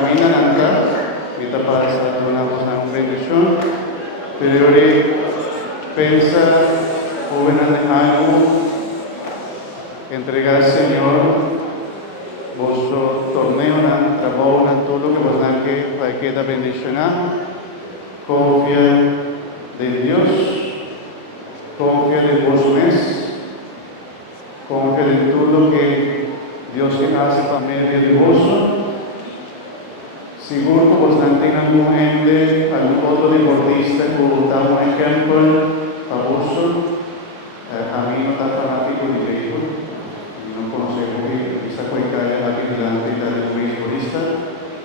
caminan acá, y pasa una bendición, pero pensa, joven algo, entregar al Señor, vuestro torneo, trabajo, todo lo que vos dan que queda bendicionado, confía en Dios, confía en vos mes, confía en todo lo que Dios hace para medio de vos. Seguro que vos no tengan un gente, algún otro deportista que está un ejemplo para vos. A mí no está fanático de béisbol, no conozco que esa cuenca de la vigilante de beisbolista,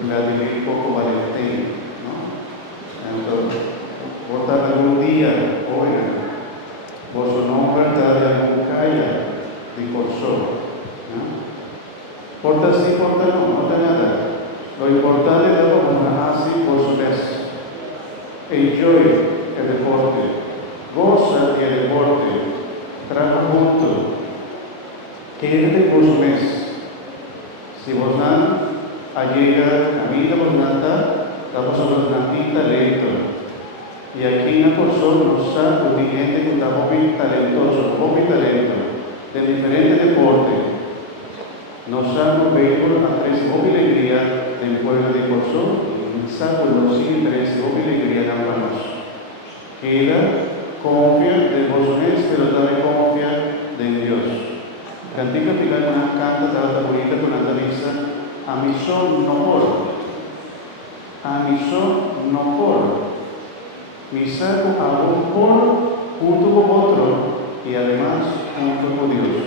la de un poco Valentín, ¿no? Entonces, vos algún día, oigan, vos no verdad de algún calle de Corsó, ¿no? Porta sí, porta no, no da nada. Lo importante es que vos así vos ves. Enjoy el deporte, goza el deporte, trabaja junto. Quédate vos mes. Si vos no llega a vida vos nada, estamos sobre una talento. Y aquí en la persona nos sabe de gente que está muy talentoso, muy talento, de diferentes deportes. Nos sabe béisbol a tres alegría del pueblo de Corsó, y sabe los tres alegría de ambos. Queda, confía de vos mes, pero también confía en Dios. Cantica Pilar una canta de la bonita con la misa, a mi son no por, a mi son no por, mi saco a un por junto con otro y además junto con Dios.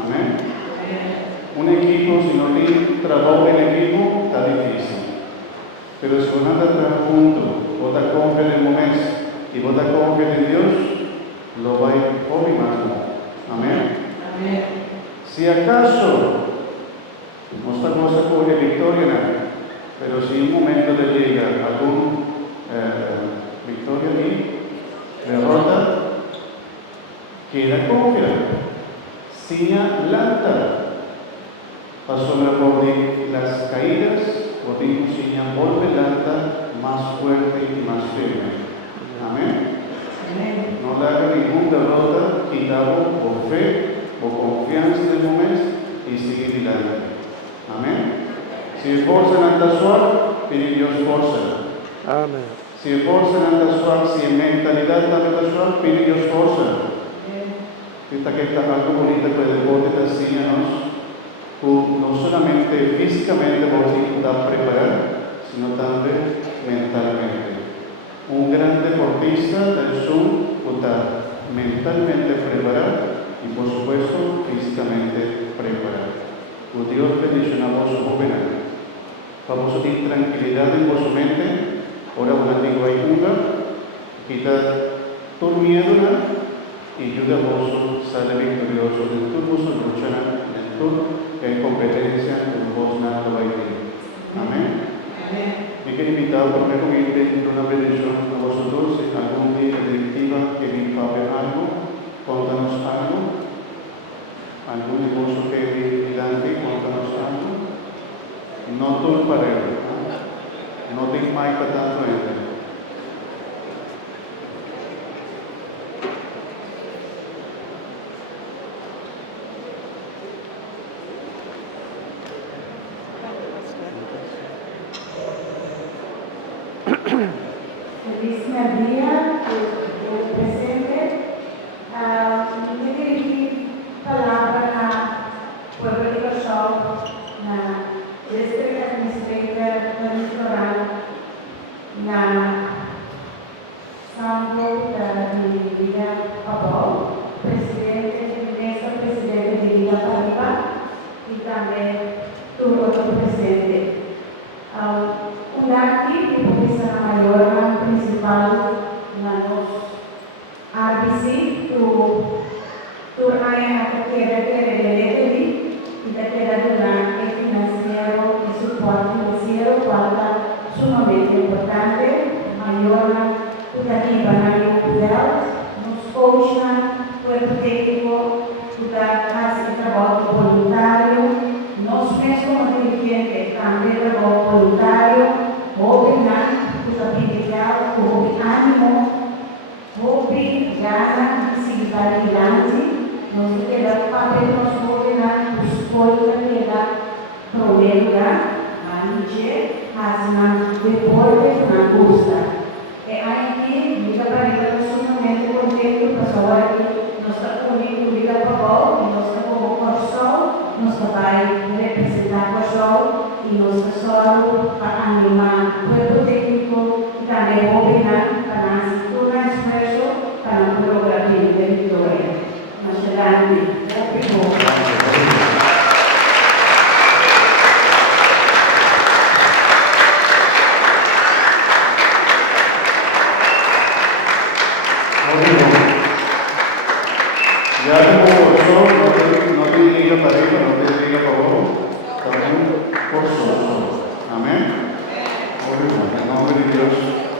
Amén. Un equipo, si no tiene trabajo en equipo, está difícil. Pero si uno anda junto, vos te confía en el momento y vos te confía en Dios, lo va a ir hoy más. Amén. Amén. Si acaso no estamos a coger victoria, pero si un momento le llega algún victoria y derrota, queda confiado. Siña lanta. Pasó por las caídas, o dijo siña volve lanta, más fuerte y más firme. Amén. No le haga ninguna derrota, quitado por fe o confianza en el momento y sigue adelante. Amén. Si esforzan anda suave, pide Dios fuerza. Amén. Si esforzan anda suave, si en mentalidad anda suave, pide Dios fuerza. Esta que está algo bonita que el deporte te enseña, no solamente físicamente vos estás preparado, sino también mentalmente. Un gran deportista del sur está mentalmente preparado y por supuesto físicamente preparado. Dios bendiga a vos jóvenes. Vamos a tener tranquilidad en vuestra mente. Ahora una digo hay una, quita todo miedo y ayuda a vos sale victorioso de todo vuestra lucha, de todo que competencia con vos nada va a ir. Amén. Me quiero invitar primero a ir una bendición a vosotros, si algún día directiva que vi para algo, contanos algo. Algún de vosotros que vi delante, contanos algo. No todo para él. No te más para tanto gente. Feliz María, presente. Me dirigir palavra na pueblo de Corsó, na distrito administrativa municipal, na Sambo de Vila Pabol, presidente de mesa, presidente de Vila Pariba e também do outro presidente. Aqui, de comissão maior, principal, na RBC, tu haya que revelete y te queda durar el financiero, el soporte financiero, cuando sumamente importante, mayor, tu también van a ayudar, nos coachan, cuerpo técnico, tu haces el trabajo voluntario, nos ves como dirigente, también como voluntario, joven, disabilidad, joven ánimo, joven, gana, visibilidad, no se queda papel, no se joven, escolta, queda problema, manche, asma, deporte, una gusta. Aqui, liga para ligar no momento contento, pessoal aqui, nós estamos comigo, liga para o e nós estamos com o Corsol, nós vai representar o Corsol e nós pessoal para animar o corpo técnico e também opinar para nós todo esforço para o programa de vitória. Nós chegamos, Ya como Corsol, no te diga pareja, no te diga favor, también Corsol. Amén. En nombre de Dios,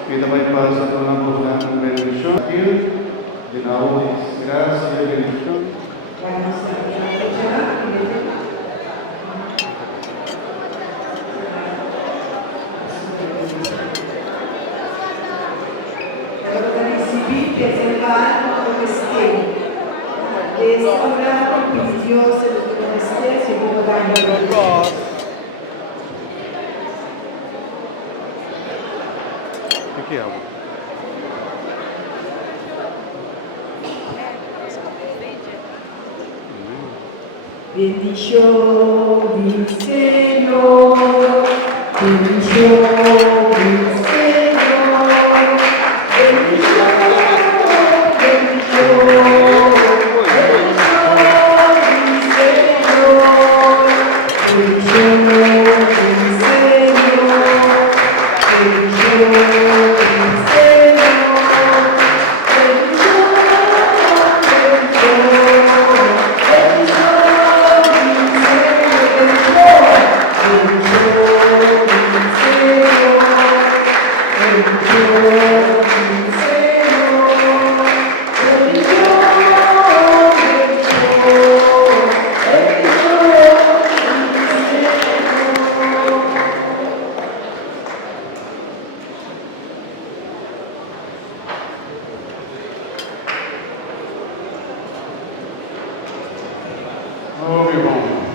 pídame paz a toda la bendición. De la gracia y bendición. ¿Qué hago? Bendición del Señor, bendición del Señor, bendición, bendición, bendición del Señor, bendición del Señor,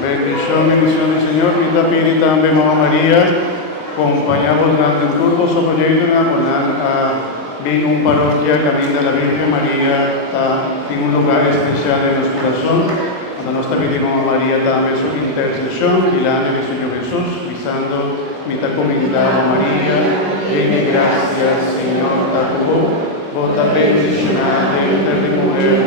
Bendición, bendición del Señor. Minta piri tambe Mama María, acompañamos durante el culto proyecto a vino un parroquia Camino de la Virgen María en un lugar especial en nuestro corazón. Cuando nos está pidiendo Mama María también su intercesión y la del Señor Jesús, visando mitad comunidad María, llena gracias Señor, vota bendicionada entre mujer,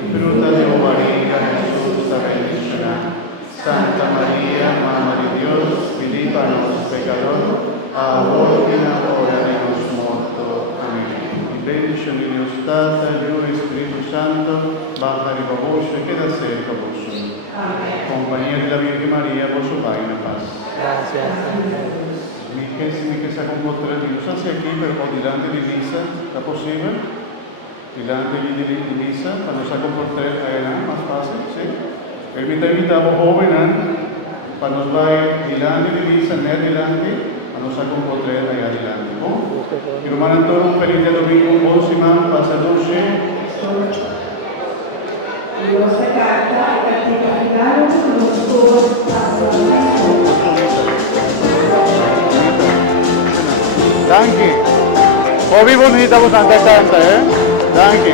y fruta de María Jesús está bendicionada. Santa María, Mamma de Dios, pidi para los pecadores, ahora y en la hora de nuestra muerte. Amén. Y bendición de Dios Tata, Dios Espíritu Santo, baja de vos y queda cerca vos. Amén. Compañía de la Virgen María, vos Padre en paz. Gracias. Mi que se comporta Dios hacia aquí, pero por delante de misa, ¿está posible? Delante de misa, para nos comportar más fácil, ¿sí? Invitamos jóvenes para nos va delante de misa, no adelante, para nos comportar allá adelante. Y hermano todo un feliz día domingo, 11 más, pasa noche. Dios se canta, final, los todos Danke. Hoy bonita vos canta, Danke.